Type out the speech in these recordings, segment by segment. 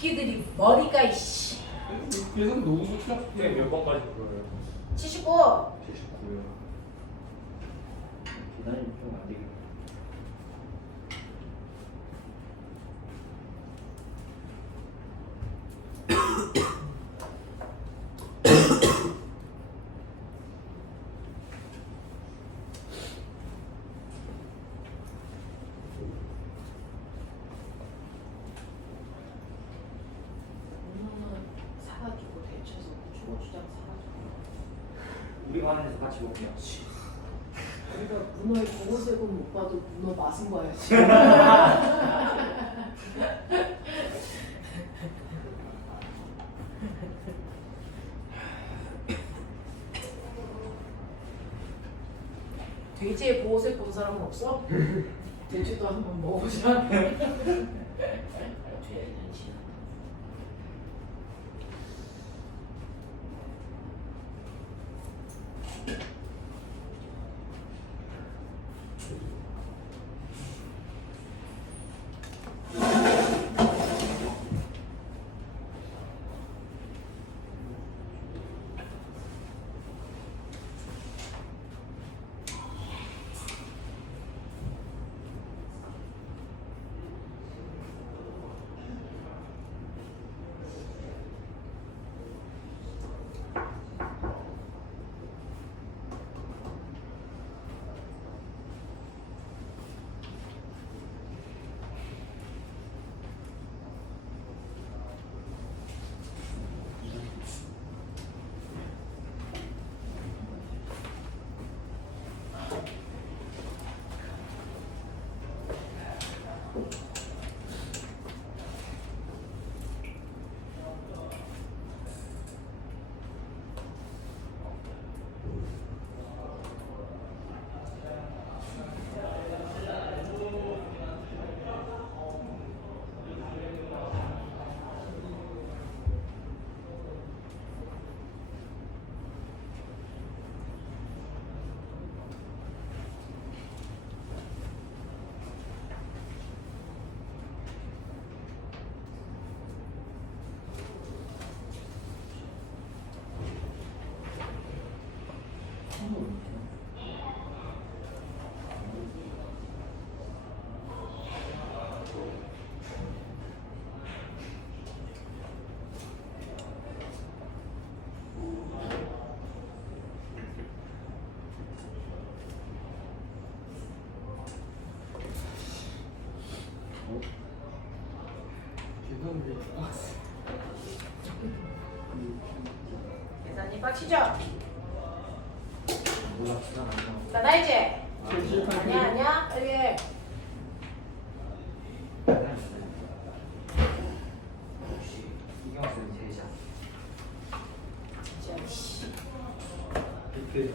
새끼들이 머리가 이씨. 그래서 너무 좋죠. 네, 몇 번까지 불러요? 79. 79요. 계산이 좀 안 되겠다. 문어는 사가지고 데쳐서 고추장 사가지고. 우리 반에서 같이 먹게요. 우리가 문어의 보호색은 못 봐도 문어 맛은 봐야지. 돼지의 보호색 본 사람은 없어? 돼지도 한번 먹어보자. 계산이 빡치죠? 몰라, 시간 안 나. 나 이제. 아니야 아니야 빨리 해. 혹시 이경 쌤 제자. 진짜 씨. 이렇게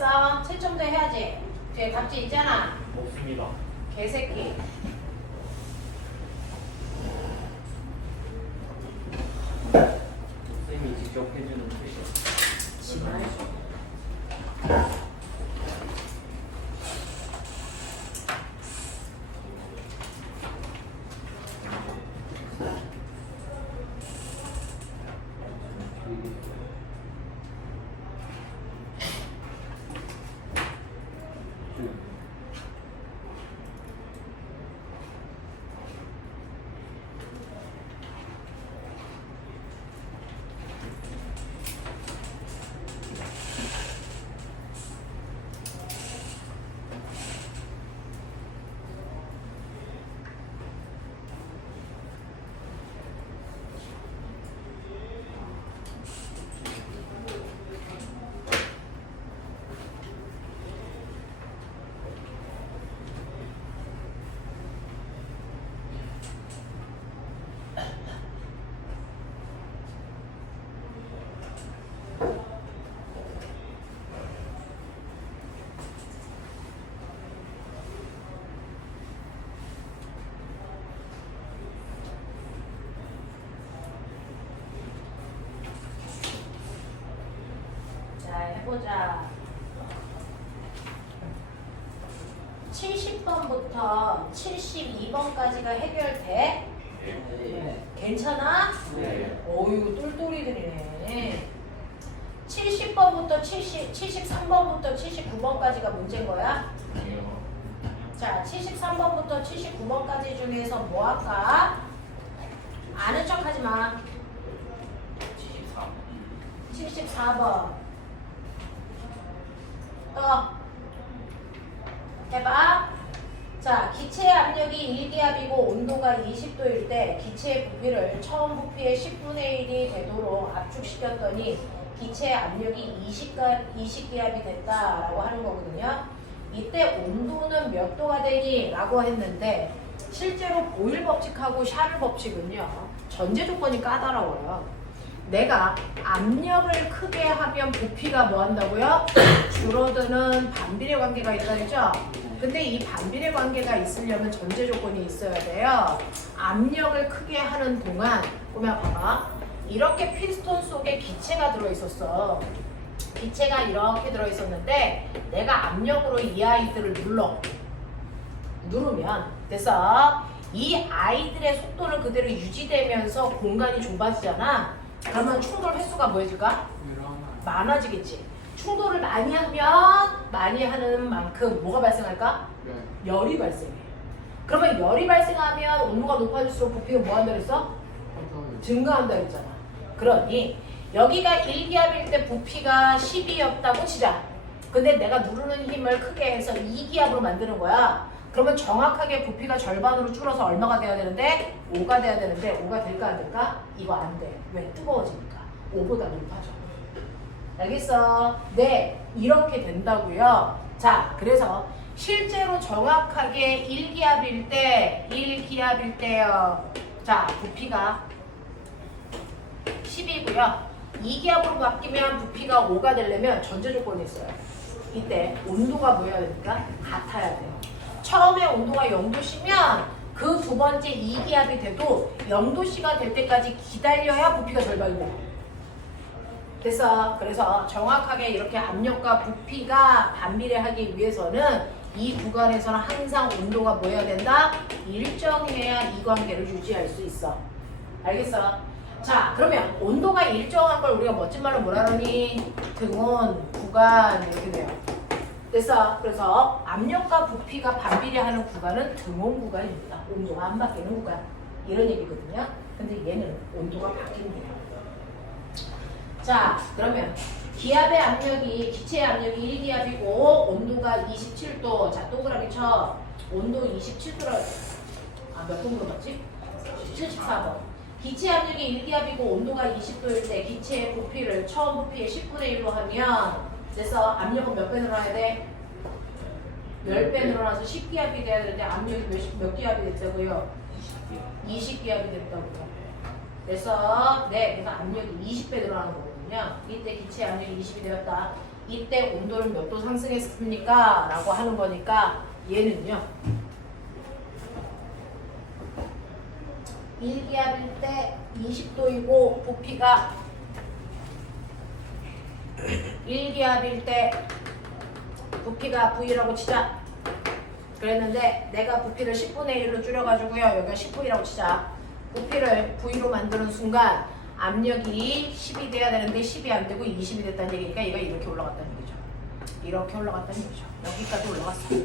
했어? 채점도 해야지. 뒤에 답지 있잖아. 없습니다. 개새끼. 쌤이 직접 해주는 표시. 지랄. 자, 해보자. 70번부터 72번까지가 해결돼? 네. 괜찮아? 네. 어이구, 똘똘이들이네. 70번부터 73번부터 79번까지가 문제인 거야? 자, 73번부터 79번까지 중에서 뭐 할까? 아는 척 하지 마. 74. 74번. 해봐. 자, 기체의 압력이 1기압이고 온도가 20도일 때 기체의 부피를 처음 부피의 10분의 1이 되도록 압축시켰더니 기체의 압력이 20기압이 됐다라고 하는 거거든요. 이때 온도는 몇 도가 되니? 라고 했는데 실제로 보일 법칙하고 샤를 법칙은요. 전제 조건이 까다로워요. 내가 압력을 크게 하면 부피가 뭐 한다고요? 줄어드는 반비례 관계가 있다 했죠? 근데 이 반비례 관계가 있으려면 전제 조건이 있어야 돼요. 압력을 크게 하는 동안 보면 봐봐. 이렇게 피스톤 속에 기체가 들어있었어. 기체가 이렇게 들어있었는데 내가 압력으로 이 아이들을 누르면 됐어. 이 아이들의 속도는 그대로 유지되면서 공간이 좁아지잖아. 그러면 충돌 횟수가 뭐해질까? 많아지겠지. 충돌을 많이 하면 많이 하는 만큼 뭐가 발생할까? 열이 발생해. 그러면 열이 발생하면 온도가 높아질수록 부피가 뭐 한다 그랬어? 증가한다 그랬잖아. 그러니 여기가 1기압일 때 부피가 10이었다고 치자. 근데 내가 누르는 힘을 크게 해서 2기압으로 만드는 거야. 그러면 정확하게 부피가 절반으로 줄어서 얼마가 돼야 되는데? 5가 돼야 되는데 5가 될까 안 될까? 이거 안 돼. 왜? 뜨거워지니까. 5보다 높아져. 알겠어? 네, 이렇게 된다고요. 자, 그래서 실제로 정확하게 1기압일 때요. 자, 부피가 10이고요. 2기압으로 바뀌면 부피가 5가 되려면 전제 조건이 있어요. 이때 온도가 뭐 해야 됩니까? 같아야 돼요. 처음에 온도가 0도씨면 그 두 번째 2기압이 돼도 0도씨가 될 때까지 기다려야 부피가 절반이 돼요. 됐어. 그래서 정확하게 이렇게 압력과 부피가 반비례하기 위해서는 이 구간에서는 항상 온도가 뭐 해야 된다? 일정해야 이 관계를 유지할 수 있어. 알겠어? 자, 그러면 온도가 일정한 걸 우리가 멋진 말로 뭐라 그러니? 등온, 구간 이렇게 돼요. 됐어. 그래서 압력과 부피가 반비례하는 구간은 등온 구간입니다. 온도가 안 바뀌는 구간. 이런 얘기거든요. 근데 얘는 온도가 바뀐대요. 자, 그러면 기압의 압력이, 기체의 압력이 1기압이고 온도가 27도. 자, 동그라미 쳐. 온도 27도라. 몇 번 물어봤지? 74번. 기체 압력이 1기압이고 온도가 20도일 때 기체의 부피를 처음 부피의 10분의 1로 하면 그래서 압력은 몇 배 늘어나야 돼? 10배 늘어나서 10기압이 돼야 되는데 압력이 몇 기압이 됐다고요? 20기압이 됐다고요. 그래서 네, 그래서 압력이 20배 늘어나는 거거든요. 이때 기체 압력이 20이 되었다. 이때 온도는 몇 도 상승했습니까? 라고 하는 거니까 얘는요. 1기압일 때 20도이고 부피가 1기압일 때 부피가 V라고 치자. 그랬는데 내가 부피를 10분의 1로 줄여가지고요. 여기가 10V라고 치자. 부피를 V로 만드는 순간 압력이 10이 돼야 되는데 10이 안 되고 20이 됐다는 얘기니까 얘가 이렇게 올라갔다는 얘기죠. 이렇게 올라갔다는 얘기죠. 여기까지 올라갔어요.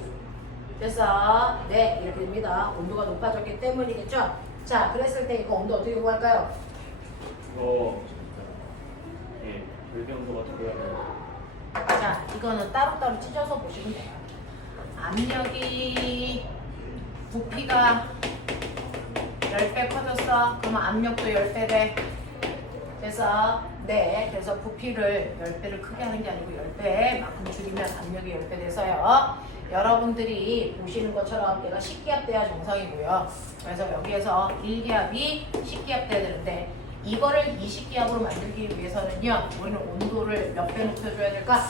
그래서 네 이렇게 됩니다. 온도가 높아졌기 때문이겠죠. 자 그랬을 때 이거 온도 어떻게 구할까요? 이거 예, 별개 온도가 되고요. 자 이거는 따로따로 찢어서 보시면 돼요. 압력이 부피가 10배 커졌어. 그러면 압력도 10배 돼. 그래서 네, 그래서 부피를 10배를 크게 하는 게 아니고 10배만큼 줄이면 압력이 10배 돼서요. 여러분들이 보시는 것처럼 얘가 10기압 돼야 정상이고요. 그래서 여기에서 1기압이 10기압 돼야 되는데 이거를 20기압으로 만들기 위해서는요. 우리는 온도를 몇 배 높여줘야 될까?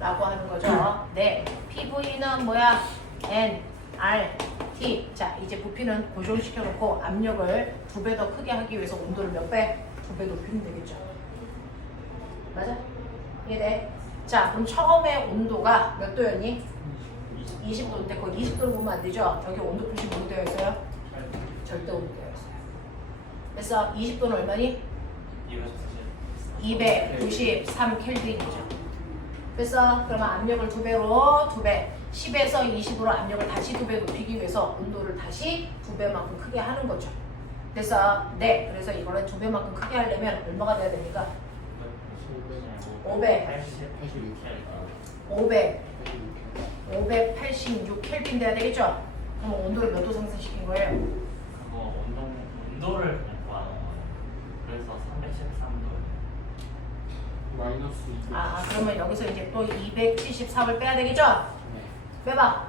라고 하는 거죠. 네, PV는 뭐야? N, R, T. 자, 이제 부피는 고정시켜 놓고 압력을 2배 더 크게 하기 위해서 온도를 몇 배? 2배 높이면 되겠죠. 맞아? 이해돼? 자, 그럼 처음에 온도가 몇 도였니? 20도인데 거기 20도를 보면 안 되죠? 여기 온도 표시 뭐로 되어 있어요? 절대 온도 되어 있어요. 그래서 20도는 얼마니? 293 켈빈이죠. 그래서 그러면 압력을 2배로 2배 10에서 20으로 압력을 다시 2배 높이기 위해서 온도를 다시 2배만큼 크게 하는 거죠. 그래서 네, 그래서 이거를 2배만큼 크게 하려면 얼마가 돼야 됩니까? 586 켈빈 돼야 되겠죠? 그럼 온도를 몇 도 상승시킨 거예요? 그거 온도를 그냥 구하는 거예요. 그래서 313도. 마이너스 2. 아, 그러면 여기서 이제 또 273을 빼야 되겠죠? 네. 빼봐.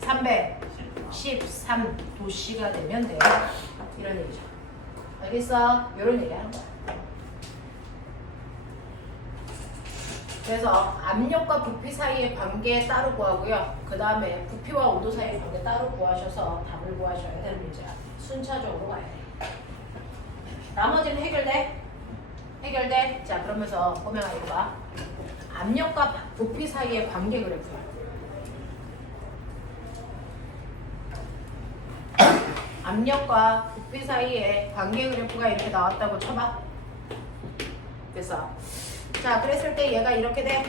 313. 313도씨가 되면 돼요. 이런 얘기죠. 알겠어? 이런 얘기 하는 거야. 그래서 압력과 부피 사이의 관계 따로 구하고요. 그 다음에 부피와 온도 사이의 관계 따로 구하셔서 답을 구하셔야 되는 문제야. 순차적으로 가야 돼. 나머지는 해결돼? 해결돼? 자, 그러면서 보면아 이거 봐. 압력과 부피 사이의 관계 그래프야. 압력과 부피 사이의 관계 그래프가 이렇게 나왔다고 쳐봐. 그래서 자, 그랬을 때 얘가 이렇게 돼.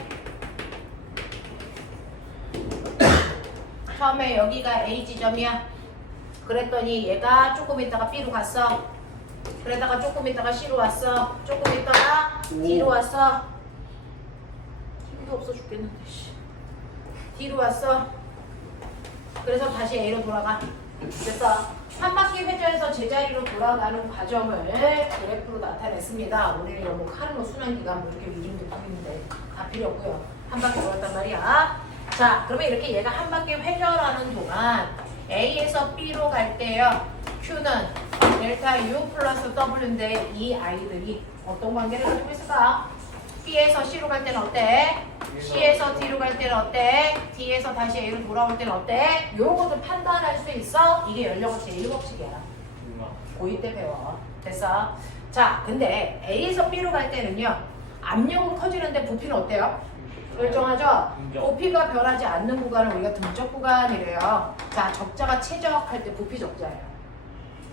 처음에 여기가 A 지점이야. 그랬더니 얘가 조금 있다가 B로 갔어. 그러다가 조금 있다가 C로 왔어. 조금 있다가 D로 왔어. 힘도 없어 죽겠는데. D로 왔어. 그래서 다시 A로 돌아가. 그래서 한 바퀴 회전해서 제자리로 돌아가는 과정을 그래프로 나타냈습니다. 우리는 뭐 카르노 순환기간 뭐 이렇게 이름도 있는데 다 필요 없고요. 한 바퀴 돌았단 말이야. 자, 그러면 이렇게 얘가 한 바퀴 회전하는 동안 A에서 B로 갈 때요. Q는 델타 U 플러스 W인데 이 아이들이 어떤 관계를 가지고 있을까? B에서 C로 갈 때는 어때? C에서 D로 갈 때는 어때? D에서 다시 A로 돌아올 때는 어때? 이런 것들 판단할 수 있어? 이게 연령은 제1법칙이야. 고2 때 배워. 됐어? 자, 근데 A에서 B로 갈 때는요. 압력은 커지는데 부피는 어때요? 결정하죠? 부피가 변하지 않는 구간을 우리가 등적 구간이래요. 자, 적자가 최적할 때 부피 적자예요.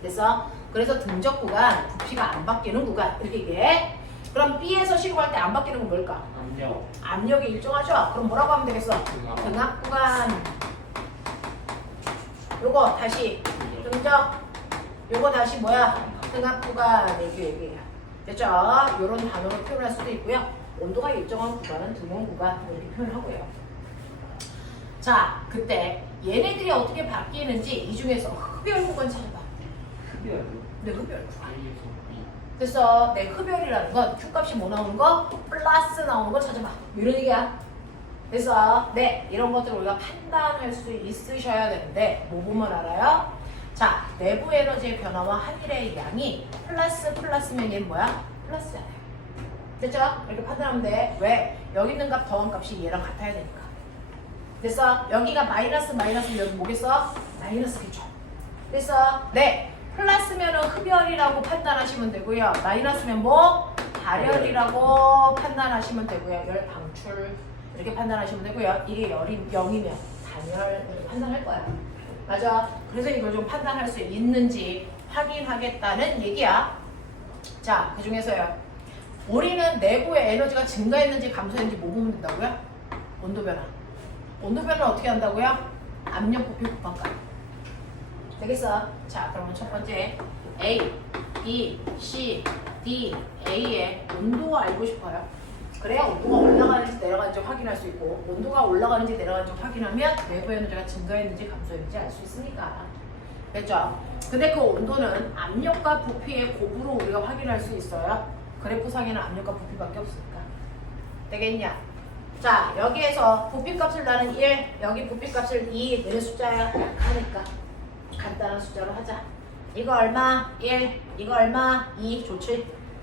됐어? 그래서 등적 구간, 부피가 안 바뀌는 구간 이렇게 얘기해. 그럼 B에서 C로 갈 때 안 바뀌는 건 뭘까? 압력이 일정하죠? 그럼 뭐라고 하면 되겠어? 등압 구간. 요거 다시 등적. 요거 다시 뭐야? 등압 구간 이렇게 얘기해요. 됐죠? 요런 단어로 표현할 수도 있고요. 온도가 일정한 구간은 등온 구간 이렇게 표현하고요. 자, 그때 얘네들이 어떻게 바뀌는지 이 중에서 흡열 구간 찾아봐. 흡열. 네, 흡열 구간. 그래서 내 흡열이라는 건 Q값이 뭐 나오는 거? 플러스 나오는 거 찾아봐. 이런 얘기야. 그래서 네, 이런 것들을 우리가 판단할 수 있으셔야 되는데 뭐 보면 알아요? 자, 내부 에너지의 변화와 한 일의 양이 플러스면 얘는 뭐야? 플러스잖아요. 됐죠? 이렇게 판단하면 돼. 왜? 여기 있는 값 더한 값이 얘랑 같아야 되니까. 됐어? 여기가 마이너스 여기 뭐겠어? 마이너스겠죠. 됐어? 네. 플러스면은 흡열이라고 판단하시면 되고요. 마이너스면 뭐? 발열이라고 판단하시면 되고요. 열 방출 이렇게 판단하시면 되고요. 이게 열이 0이면 단열 이렇게 판단할 거야. 맞아. 그래서 이걸 좀 판단할 수 있는지 확인하겠다는 얘기야. 자, 그 중에서요. 우리는 내부의 에너지가 증가했는지 감소했는지 뭐 보면 된다고요? 온도 변화. 온도 변화는 어떻게 한다고요? 압력 부피 곱한값. 되겠어? 자, 그러면 첫 번째 A, B, C, D, A의 온도가 알고 싶어요. 그래야 온도가 올라가는지 내려가는지 확인할 수 있고, 온도가 올라가는지 내려가는지 확인하면 내부 에너지가 증가했는지 감소했는지 알 수 있으니까. 됐죠? 근데 그 온도는 압력과 부피의 곱으로 우리가 확인할 수 있어요. 그래프상에는 압력과 부피밖에 없으니까. 되겠냐? 자, 여기에서 부피값을 나는 1, 여기 부피값을 2 내는 숫자야. 약하니까 간단한 숫자로 하자. 이거 얼마? 1, 이거 얼마? 2. 좋지?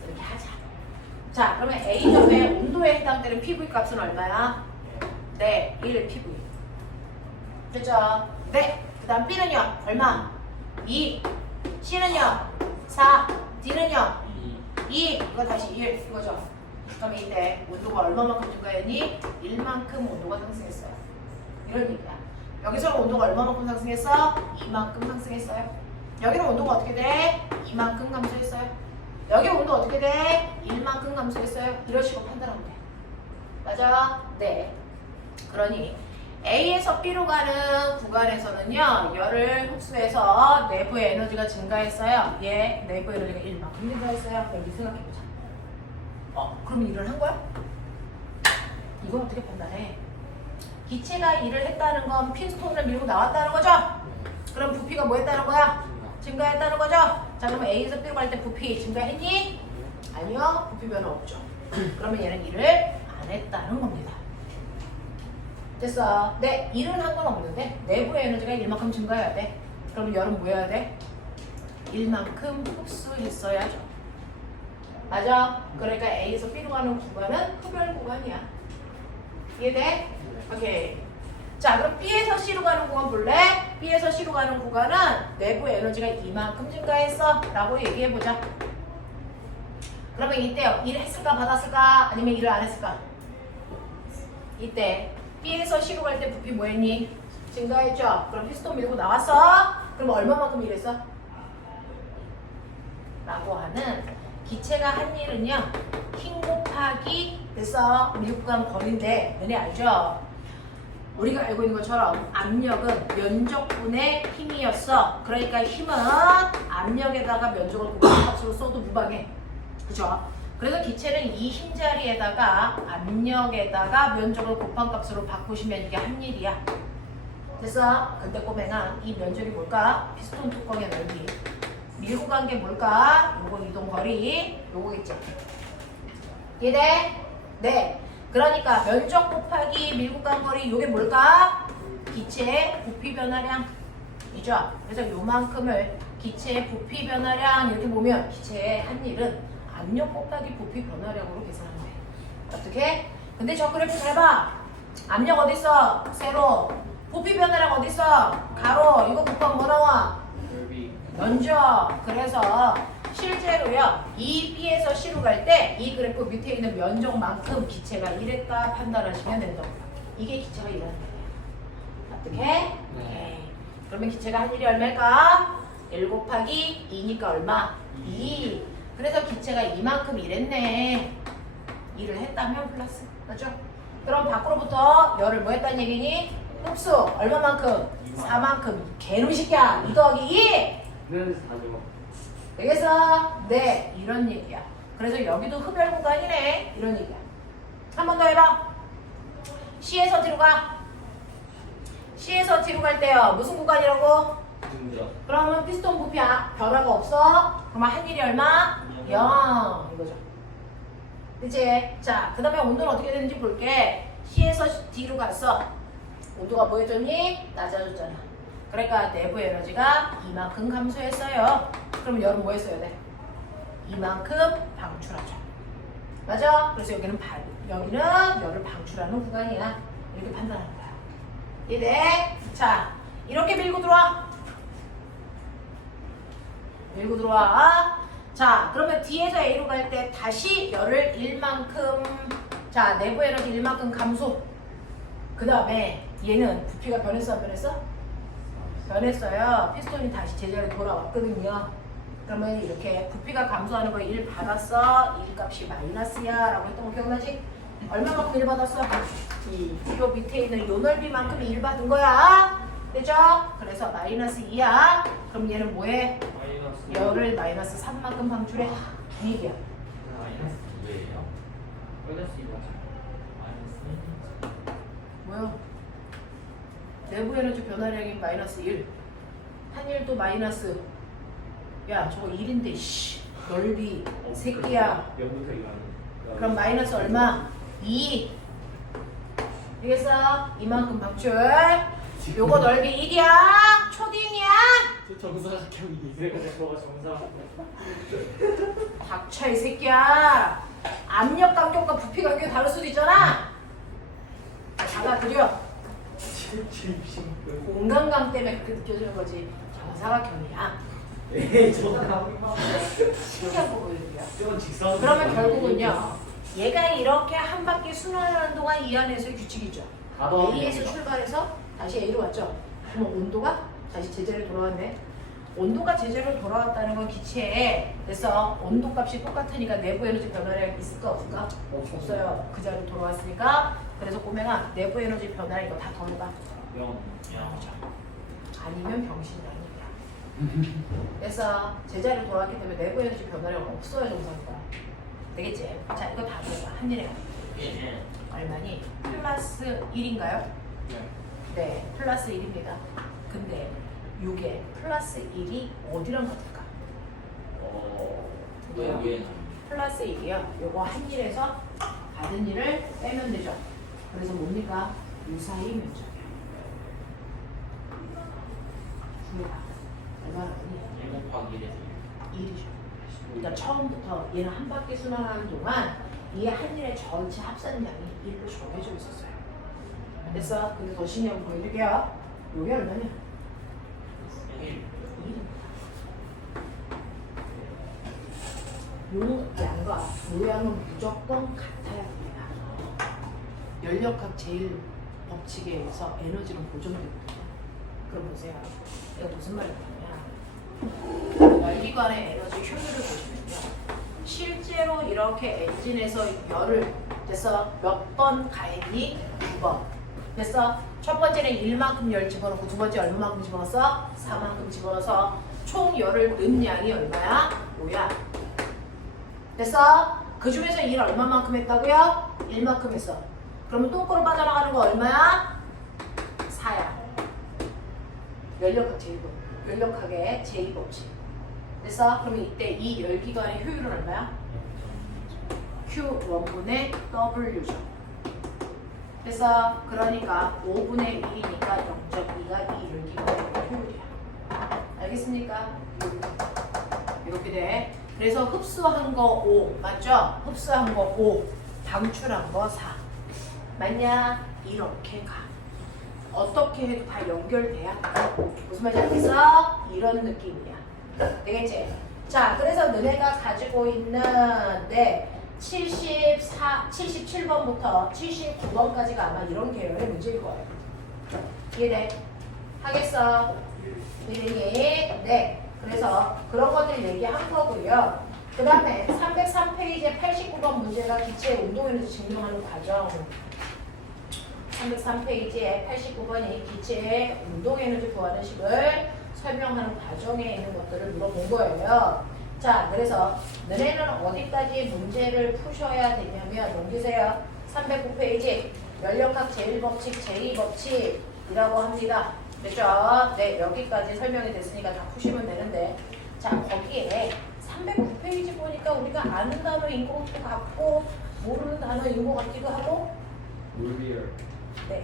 이렇게 하자. 자, 그러면 A점의 온도에 해당되는 PV 값은 얼마야? 네, 1 PV. 됐죠? 네. 그 다음 B는요? 얼마? 2. C는요? 4. D는요? 2. 이거 다시 1. 이거죠? 그럼 이때 온도가 얼마만큼 증가했니? 1만큼 온도가 상승했어요. 이런 얘기야. 여기서는 온도가 얼마만큼 상승했어? 2만큼 상승했어요. 여기는 온도가 어떻게 돼? 2만큼 감소했어요. 여기 온도 어떻게 돼? 1만큼 감소했어요. 이런 식으로 판단하면 돼. 맞아? 네. 그러니 A에서 B로 가는 구간에서는요, 열을 흡수해서 내부의 에너지가 증가했어요. 얘 내부 에너지가 1만큼 증가했어요. 여기 생각해보자. 그럼 일을 한 거야? 이건 어떻게 판단해? 기체가 일을 했다는 건 핀스톤을 밀고 나왔다는 거죠? 그럼 부피가 뭐 했다는 거야? 증가했다는 거죠? 자, 그러면 A에서 B로 갈 때 부피 증가했니? 아니요. 부피 변화 없죠. 그러면 얘는 일을 안 했다는 겁니다. 됐어. 네, 일은 한 건 없는데 내부의 에너지가 1만큼 증가해야 돼. 그럼 열은 뭐 해야 돼? 1만큼 흡수했어야죠. 맞아? 그러니까 A에서 B로 가는 구간은 흡열 구간이야. 이해돼? 오케이. 자, 그럼 B에서 C로 가는 구간 볼래? B에서 C로 가는 구간은 내부 에너지가 이만큼 증가했어 라고 얘기해보자. 그러면 이때요, 일을 했을까 받았을까 아니면 일을 안 했을까? 이때 B에서 C로 갈 때 부피 뭐 했니? 증가했죠? 그럼 피스톤 밀고 나왔어? 그럼 얼마만큼 일했어? 라고 하는 기체가 한 일은요, 힘 곱하기 됐어? 밀고 간 거리인데 너네 알죠? 우리가 알고 있는 것처럼 압력은 면적분의 힘이었어. 그러니까 힘은 압력에다가 면적을 곱한 값으로 써도 무방해. 그죠? 그래서 기체는 이 힘자리에다가 압력에다가 면적을 곱한 값으로 바꾸시면 이게 한 일이야. 됐어? 근데 꼬맹아, 이 면적이 뭘까? 피스톤 뚜껑의 넓이. 밀고 간 게 뭘까? 요거 이동거리. 요거겠지. 이해돼? 네. 그러니까 면적 곱하기 밀고 간 거리 요게 뭘까? 기체의 부피 변화량이죠. 그래서 요만큼을 기체의 부피 변화량 이렇게 보면 기체의 한 일은 압력 곱하기 부피 변화량으로 계산하면 돼. 어떻게? 근데 저 그래프 잘 봐. 압력 어딨어? 세로. 부피 변화량 어딨어? 가로. 이거 곱하면 뭐 나와? 면적. 그래서 실제로요, 이 B에서 C로 갈 때 이 그래프 밑에 있는 면적만큼 기체가 이랬다 판단하시면 된다고. 이게 기체가 일하는 거예요. 어떻게? 오케이. 그러면 기체가 한 일이 얼마일까? 1 곱하기 2니까 얼마? 2. 그래서 기체가 이만큼 일했네. 일을 했다면 플러스. 맞죠? 그럼 밖으로부터 열을 뭐 했다는 얘기니? 흡수. 얼마만큼? 4만큼. 개놈식이야. 2 더하기 2. 그래서 다죠. 되겠어? 네, 이런 얘기야. 그래서 여기도 흡열 공간이네. 이런 얘기야. 한 번 더 해봐. C에서 D로 가. C에서 D로 갈 때요, 무슨 구간이라고? 그러면 피스톤 부피 변화가 없어. 그러면 한 일이 얼마? 0 이거죠. 그치? 자, 그 다음에 온도는 어떻게 되는지 볼게. C에서 D로 갔어. 온도가 뭐 해줬니? 낮아졌잖아. 그러니까 내부 에너지가 이만큼 감소했어요. 그럼 열은 뭐 했어야 돼? 이만큼 방출하죠. 맞아? 그래서 여기는 여기는 열을 방출하는 구간이야. 이렇게 판단하는 거야. 이해돼? 자, 이렇게 밀고 들어와. 밀고 들어와. 자, 그러면 D에서 A로 갈 때 다시 열을 1만큼, 자, 내부 에너지 1만큼 감소. 그 다음에 얘는 부피가 변했어, 안 변했어? 변했어요. 피스톤이 다시 제자리에 돌아왔거든요. 그러면 이렇게 부피가 감소하는 거 1 받았어. 1 값이 마이너스야 라고 했던 거 기억나지? 얼마만큼 1 받았어? 2. 요 밑에 있는 요 넓이만큼 1 받은 거야. 되죠? 그래서 마이너스 2야. 그럼 얘는 뭐해? 마이너스 열을 마이너스 3만큼 방출해. 이익이야. 마이너스 2예요? 마이너스 2죠. 마이너스 뭐야? 내부 에너지 변화량이 마이너스 1. 한일도 마이너스. 야, 저거 1인데, 씨. 넓이, 새끼야. 몇부터 이거 그럼 마이너스 얼마? 2. 되겠어? 이만큼 방출. 요거 넓이 1이야. 초딩이야. 저 정사각형이 이세가 저거 정사각형. 닥쳐, 이 새끼야. 압력 간격과 부피 간격이 다를 수도 있잖아. 작아들여. 공간감 때문에 그렇게 느껴지는 거지. 정사각형이야. 에이 저거 신기한 거 보여줄게요. 저건 직선. 그러면 결국은요. 얘가 이렇게 한 바퀴 순환하는 동안 이 안에서의 규칙이죠. A에서 출발해서 다시 A로 왔죠. 그럼 온도가 다시 제자리로 돌아왔네. 온도가 제자리로 돌아왔다는 건 기체에 그래서 온도 값이 똑같으니까 내부 에너지 변화량 있을까 없을까? 없어요. 그 자리로 돌아왔으니까. 그래서 꼬맹아 내부 에너지 변화량 이거 다 더해봐. 0. 아니면 병신이 아닙니다. 그래서 제자리로 돌아왔기 때문에 내부 에너지 변화량 없어요 정상이다. 되겠지? 자 이거 다 더해봐. 한일에 예. 얼마니? 플러스 1인가요? 네. 네, 플러스 1입니다. 근데 이게 플러스 1이 어디랑 같을까? 위에는 플러스 1이요. 요거 한 일에서 받은 일을 빼면 되죠. 그래서 뭡니까? 유사히 면적이야. 중요하 얼마나 되니? 1 곱하기 1에서 1이죠. 그러니까 처음부터 얘는 한 바퀴 순환하는 동안 이 한 일의 전체 합산량이 1로 정해져 있었어요. 됐어? 근데 더 신기한 거 보여줄게요. 요게 얼마냐? 1. 1입니다. 요 양과 요 양은 무조건 같아야 됩니다. 연력학 제일 법칙에 의해서 에너지는 보존되거든요. 그럼 보세요. 이거 무슨 말이냐면 열기관의 에너지 효율을 보시면요. 실제로 이렇게 엔진에서 열을 됐어 몇 번 가했니? 2번. 됐어? 첫 번째는 1만큼 열 집어넣고 두 번째 얼마만큼 집어넣었어? 4만큼 집어넣어서 총 열을 넣은 양이 얼마야? 5야. 됐어? 그 중에서 1 얼마만큼 했다고요? 1만큼 했어. 그러면 똥꼬로 빠져나가는 거 얼마야? 4야. 연력학의 제2법칙. 됐어? 그러면 이때 이 열기관의 효율은 얼마야? Q1분의 W죠. 됐어? 그러니까 5분의 1이니까 0.2가 이 열기관의 효율이야. 알겠습니까? 이렇게 돼. 그래서 흡수한 거 5, 맞죠? 흡수한 거 5, 방출한 거 4. 맞냐? 이렇게 가. 어떻게 해도 다 연결돼야. 무슨 말인지 알겠어? 이런 느낌이야. 되겠지? 자, 그래서 너네가 가지고 있는 77번부터 79번까지가 아마 이런 계열의 문제일 거예요. 이해돼? 하겠어? 이해되니? 네. 그래서 그런 것들 얘기한 거고요. 그 다음에 303페이지에 89번 문제가 기체의 운동에너지 증명하는 과정. 303페이지에 89번이 기체의 운동에너지 구하는 식을 설명하는 과정에 있는 것들을 물어본 거예요. 자, 그래서 너네는 어디까지 문제를 푸셔야 되냐면 넘기세요. 309페이지 연력학 제1법칙, 제2법칙이라고 합니다. 됐죠? 네, 여기까지 설명이 됐으니까 다 푸시면 되는데 자, 거기에 309페이지 보니까 우리가 아는 단어인 것 같고 모르는 단어인 것 같기도 하고 물비열. 네.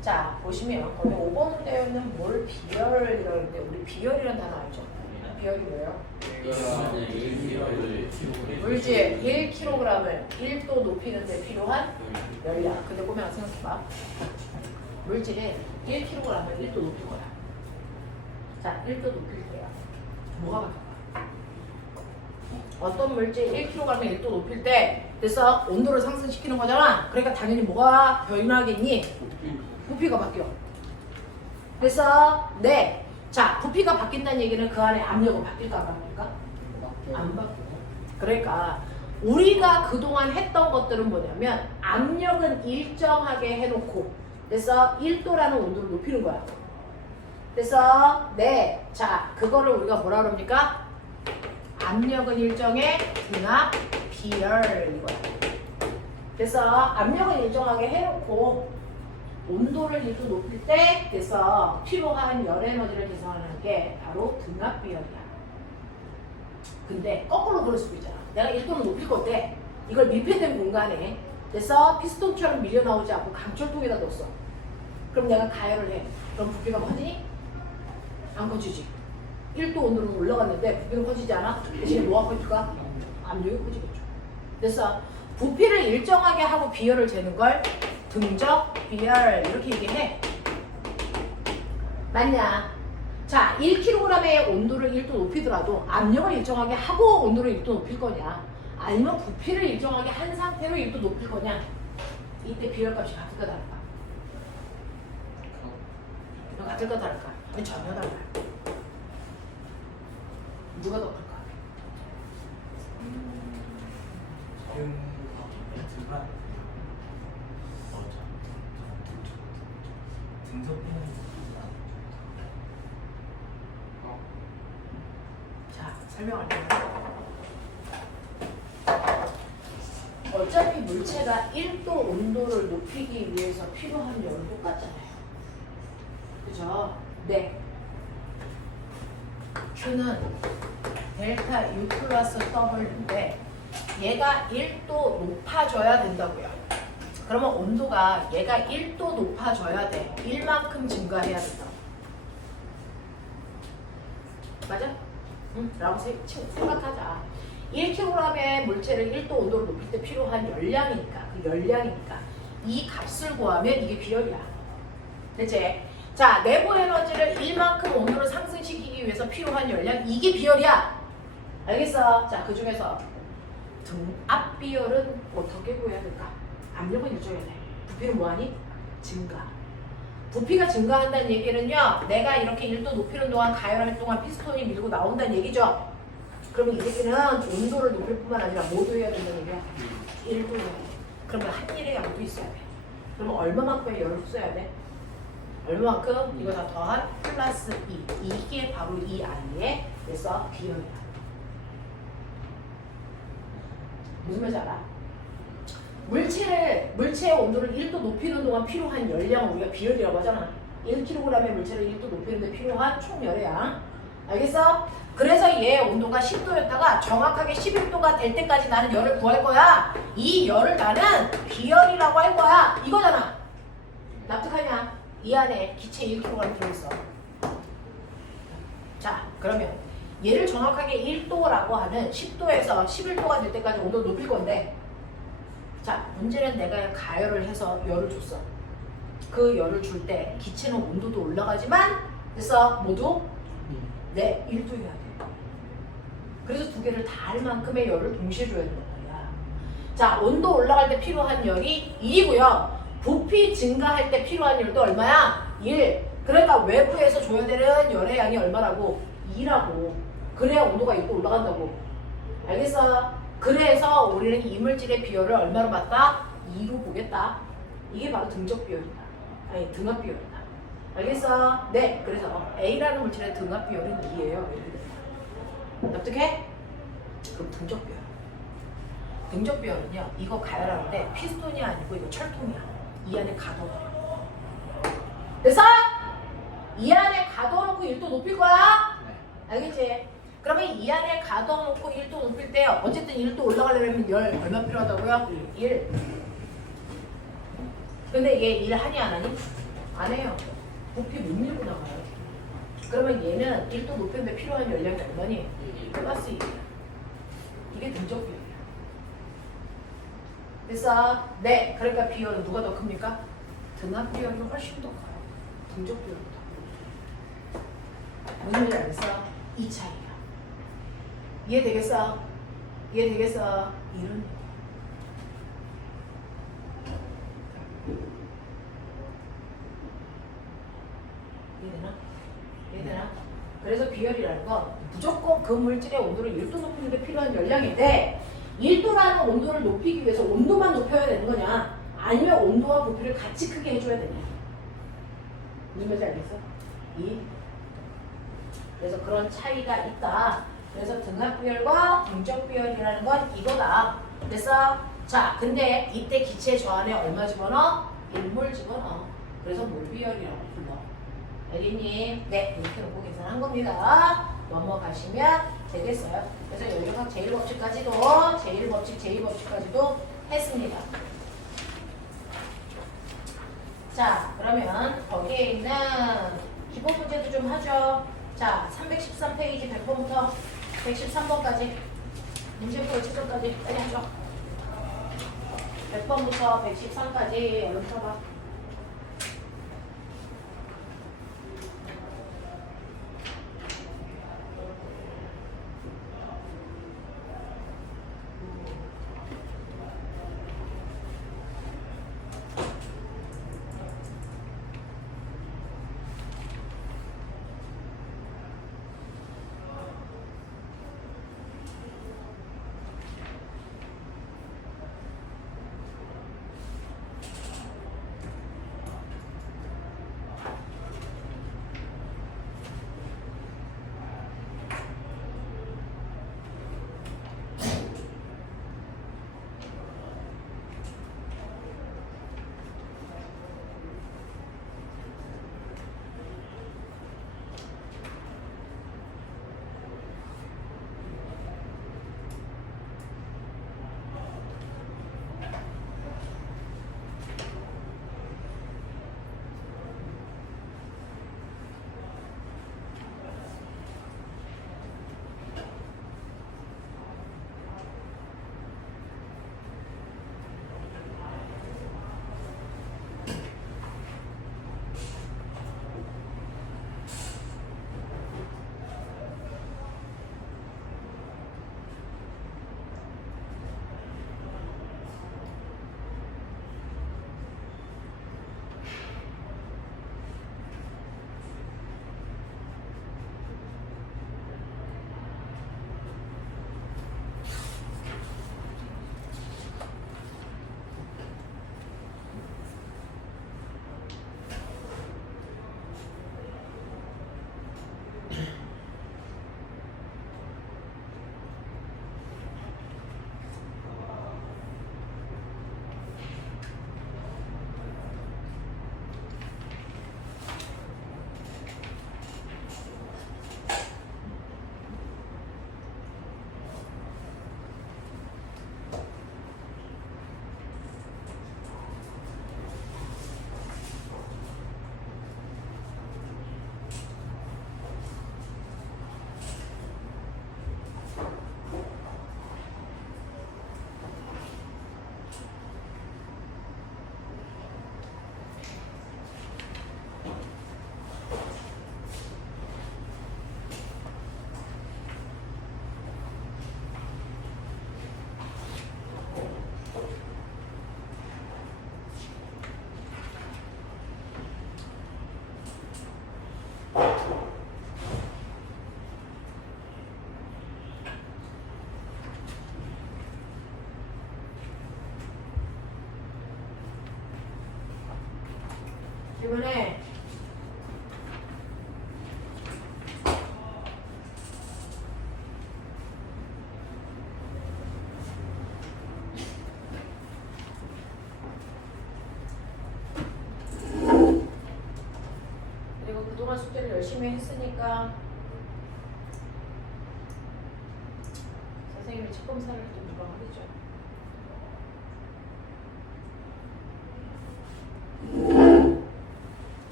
자, 보시면 거기 5번 문제에는 뭘 비열이라고 하는데 우리 비열이라는 단어 알죠? 비열이래요. 이거는 1kg를 물질 1kg을 1도 높이는데 필요한 열량. 근데 꼬맹아 생각해봐. 물질이 1kg을 1도 높일 거야. 자, 1도 높일 때야. 뭐가 바뀌어? 어떤 물질 1kg을 1도 높일 때 그래서 온도를 상승시키는 거잖아. 그러니까 당연히 뭐가 변하겠니? 부피가 바뀌어. 그래서 네. 자, 부피가 바뀐다는 얘기는 그 안에 압력은 바뀔까 안 바뀔까? 안 바뀌어. 그러니까 우리가 그동안 했던 것들은 뭐냐면 압력은 일정하게 해놓고 그래서 1도라는 온도를 높이는 거야. 그래서 네. 자, 그거를 우리가 뭐라 그럽니까? 압력은 일정해, 등압, 비열 이거야. 그래서 압력은 일정하게 해놓고 온도를 1도 높일 때 그래서 필요한 열 에너지를 계산하는 게 바로 등압 비열이야. 근데 거꾸로 그럴 수도 있잖아. 내가 1도를 높일 건데 이걸 밀폐된 공간에 그래서 피스톤처럼 밀려 나오지 않고 강철통에다 넣었어. 그럼 내가 가열을 해. 그럼 부피가 커지니? 안 커지지. 1도 온도로 올라갔는데 부피는 커지지 않아? 대신에 뭐가 커질까? 압력이 커지겠죠. 그래서 부피를 일정하게 하고 비열을 재는 걸 등적 비열 이렇게 얘기해. 맞냐? 자, 1kg의 온도를 1도 높이더라도 압력을 일정하게 하고 온도를 1도 높일 거냐? 아니면 부피를 일정하게 한 상태로 1도 높일 거냐? 이때 비열값이 같을까 다를까? 같을까 다를까? 아니 전혀 달라요. 누가 더 클까? 자, 설명할게요. 어차피 물체가 1도 온도를 높이기 위해서 필요한 열은 똑같잖아요. 그죠? 네. Q는 델타 U 플러스 W인데 얘가 1도 높아져야 된다고요. 그러면 온도가 얘가 1도 높아져야 돼. 1만큼 증가해야 된다. 맞아? 응? 라고 생각하자. 1kg의 물체를 1도 온도로 높일 때 필요한 열량이니까 그 열량이니까 이 값을 구하면 이게 비열이야. 됐지? 자, 내부 에너지를 1만큼 온도를 상승시키기 위해서 필요한 열량 이게 비열이야. 알겠어? 자, 그 중에서 등압 비열은 어떻게 구해야 될까? 압력은 일정해야 돼. 부피는 뭐하니? 증가. 부피가 증가한다는 얘기는요, 내가 이렇게 1도 높이는 동안 가열할 동안 피스톤이 밀고 나온다는 얘기죠. 그러면 이 새끼는 온도를 높일 뿐만 아니라 뭐도 해야 된다는 얘기야? 1도 해야 돼. 그러면 한 일의 양도 있어야 돼. 그러면 얼마만큼의 열을 써야 돼? 얼마만큼? 이거 다 더한 플러스 2. 이게 바로 이 아이의 그래서 비열이야. 무슨 말인지 알아? 물체의 온도를 1도 높이는 동안 필요한 열량을 우리가 비열이라고 하잖아. 1kg의 물체를 1도 높이는데 필요한 총 열의 양. 알겠어? 그래서 얘 온도가 10도였다가 정확하게 11도가 될 때까지 나는 열을 구할 거야. 이 열을 나는 비열이라고 할 거야. 이거잖아. 납득하냐? 이 안에 기체 1kg가 들어있어. 자, 그러면 얘를 정확하게 1도라고 하는 10도에서 11도가 될 때까지 온도를 높일 건데, 자, 문제는 내가 가열을 해서 열을 줬어. 그 열을 줄 때 기체는 온도도 올라가지만 그래서 모두 네, 1도 해야 돼. 그래서 두 개를 다 할 만큼의 열을 동시에 줘야 된단 말이야. 자, 온도 올라갈 때 필요한 열이 1이고요. 부피 증가할 때 필요한 열도 얼마야? 1. 그러니까 외부에서 줘야 되는 열의 양이 얼마라고? 2라고. 그래야 온도가 1도 올라간다고. 알겠어? 그래서 우리는 이물질의 비열을 얼마로 봤다? 2로 보겠다. 이게 바로 등적 비열이다. 아니, 등압 비열이다. 알겠어? 네. 그래서 A라는 물질의 등압 비열은 2예요. 납득해? 그럼 등적 비열. 등적 비열은요, 이거 가열하는데 피스톤이 아니고 이거 철통이야. 이 안에 가둬놔요. 그래서 이 안에 가둬놓고 1도 높일 거야. 알겠지? 그러면 이 안에 가둬놓고 1도 높일 때 어쨌든 1도 올라가려면 열 얼마 필요하다고요? 1. 근데 이게 1 하니 안 하니? 안 해요. 부피 못 밀고 나가요. 그러면 얘는 1도 높이는데 필요한 열량이 얼마니? 플러스 2. 이게 등적 비율이야. 됐어? 네. 그러니까 비율은 누가 더 큽니까? 등합 비율이 훨씬 더 커요. 등적 비율보다. 무슨 말인지 알겠어? 이 차이야. 이해되겠어? 이해되겠어? 이런 얘기. 이해되나? 이해되나? 그래서 비열이라는 건 무조건 그 물질의 온도를 1도 높이는 데 필요한 열량인데 1도라는 온도를 높이기 위해서 온도만 높여야 되는 거냐? 아니면 온도와 부피를 같이 크게 해줘야 되냐? 무슨 말인지 알겠어? 그래서 그런 차이가 있다. 그래서 등합 비열과 등적 비열이라는 건 이거다. 됐어? 자, 근데 이때 기체 저 안에 얼마 집어넣어? 1몰 집어넣어. 그래서 몰 비열이라고 불러. 알겠니? 네, 이렇게 놓고 계산한 겁니다. 넘어가시면 되겠어요. 그래서 연료각 제1법칙까지도 제1법칙, 제2법칙까지도 했습니다. 자, 그러면 거기에 있는 기본 문제도 좀 하죠. 자, 313페이지 100번부터 113번까지 문제풀이 최선까지 빨리 하죠. 100번부터 113까지 얼른 풀어봐. 이번에 그리고 그동안 숙제를 열심히 했으니까 선생님이 첫 검사를 좀 유방하겠죠.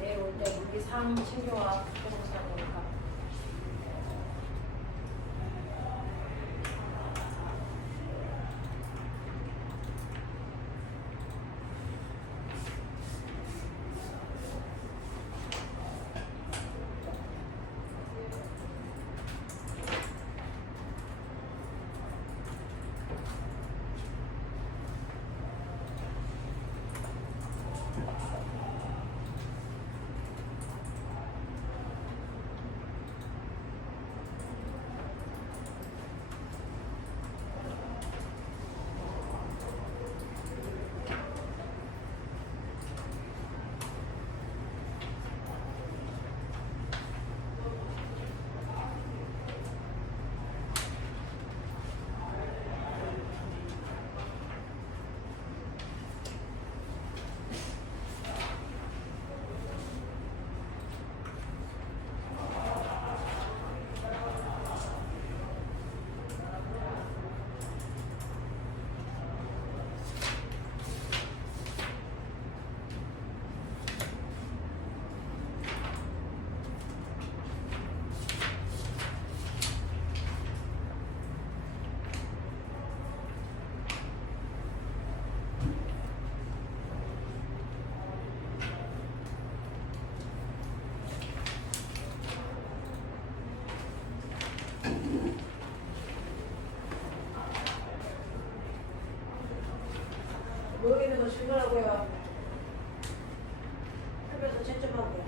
내일 올 때 물기 3 챙겨와. 첫 검사하는 거니까. 증가라고요. 표면서 채점하고요.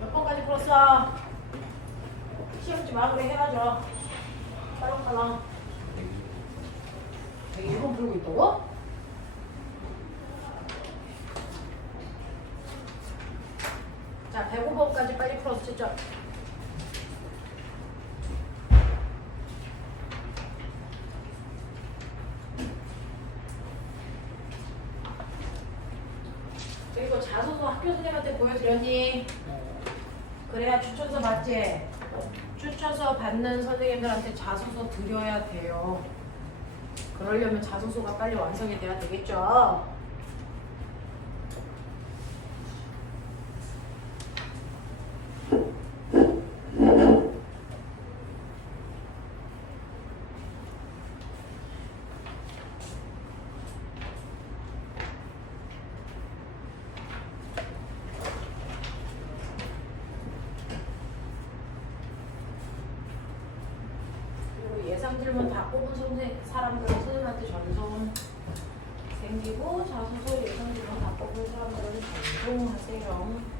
몇 번까지 풀었어? 시험지 마무리 해야죠. 빠랑빠랑. 101번 풀고 있다고? 자, 105번까지 빨리 풀어서 채점. 그리고 자소서 학교 선생님한테 보여드렸니? 그래야 추천서 받지? 추천서 받는 선생님들한테 자소서 드려야 돼요. 그러려면 자소서가 빨리 완성이 돼야 되겠죠? 예상 질문 다 뽑은 사람들은 선생님한테 전송 생기고, 자소서 예상 질문 다 뽑은 사람들은 전송하세요.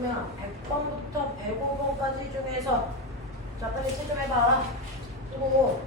그러면 100번부터 105번까지 중에서 자 빨리 채점해봐. 그리고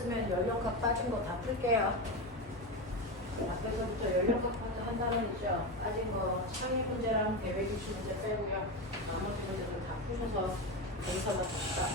있으면 연령값 빠진 거 다 풀게요. 앞에서부터 연령값 파트 한 단원 있죠? 빠진 거 창의 문제랑 대외 기출 문제 빼고요. 나머지 문제들 다 푸셔서 검사만 합시다.